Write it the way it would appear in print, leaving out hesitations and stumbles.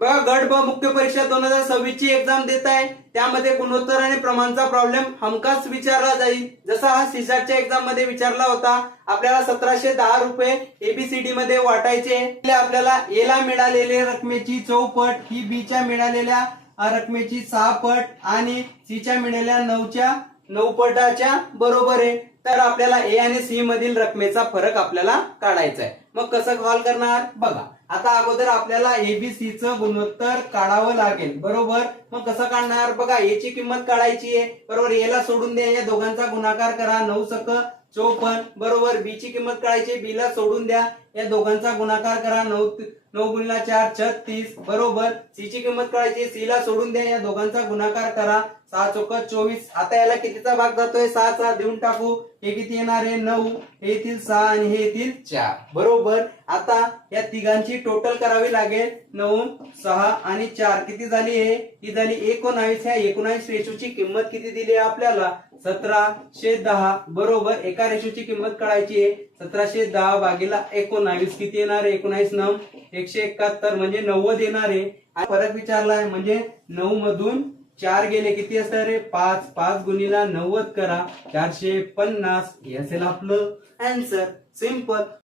बघा, गट ब मुख्य परीक्षा 2026 ची एक्झाम देत आहे. त्यामध्ये गुणोत्तर आणि प्रमाणचा प्रॉब्लेम हमखास विचारला जाईल. जसा हा सीसॅटच्या एक्झाम मध्ये विचारला होता. आपल्याला 1710 रुपये एबीसीडी मध्ये वाटायचे. आपल्याला ए ला मिळालेल्या रकमेची चौपट ही बी च्या मिळालेल्या रकमेची 6 पट आणि सी च्या मिळालेल्या 9 पटाच्या बरोबर आहे. तर आपल्याला ए आणि सी मधील रकमेचा फरक आपल्याला काढायचा आहे. मग कसं सॉल्व्ह करणार बघा. आता अगोदर आपल्याला एबीसी चं गुणोत्तर काढावं लागेल, बरोबर. मग कसं काढणार बघा. ए ची किंमत काढायची आहे, बरोबर. ए ला सोडून द्या, या दोघांचा गुणाकार करा. 9 सक 54, बरोबर. बी ची किंमत काढायची, बी ला सोडून द्या, या दोघांचा गुणाकार करा. 9 गुणिले 4 36, बरोबर. सी ची किंमत काढायची, सी ला सोडून द्या, या दोघांचा गुणाकार करा. 6 चौक 24. आता याला कितीचा भाग जातोय? 6 चा. देऊन टाकू. हे किती येणार आहे? 9. हे येतील 6 आणि हे येतील 4, बरोबर. आता या तिघांची टोटल करावी लागेल. 9 6 आणि 4 किती झाली आहे? ही झाली 19. ह्या 19 रेशोची किंमत किती दिली आहे आपल्याला? 1710, बरोबर. एका रेशोची किंमत काढायची आहे. 1710 भागीला 19 किती येणार आहे? 19 9 171 म्हणजे 90 येणार आहे. फरक विचारला आहे म्हणजे 9 मधून 4 गेले किती असणार रे? 5. 5 गुणिला 90 करा, 450. हे असेल आपलं आन्सर. सिंपल.